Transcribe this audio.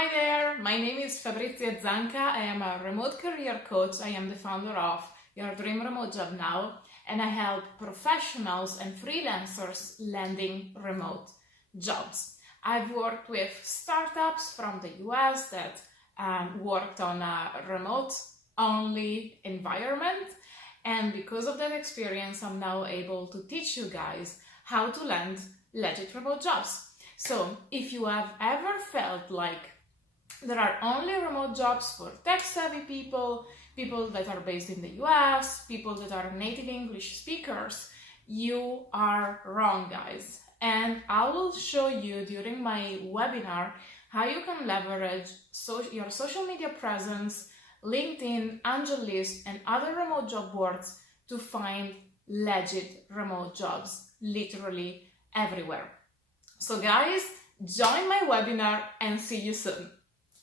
Hi there, my name is Fabrizia Zanca. I am a remote career coach. I am the founder of Your Dream Remote Job Now, and I help professionals and freelancers landing remote jobs. I've worked with startups from the US that worked on a remote-only environment, and because of that experience, I'm now able to teach you guys how to land legit remote jobs. So if you have ever felt like there are only remote jobs for tech-savvy people, people that are based in the US, people that are native English speakers, you are wrong, guys. And I will show you during my webinar how you can leverage your social media presence, LinkedIn, AngelList, and other remote job boards to find legit remote jobs literally everywhere. So guys, join my webinar and see you soon.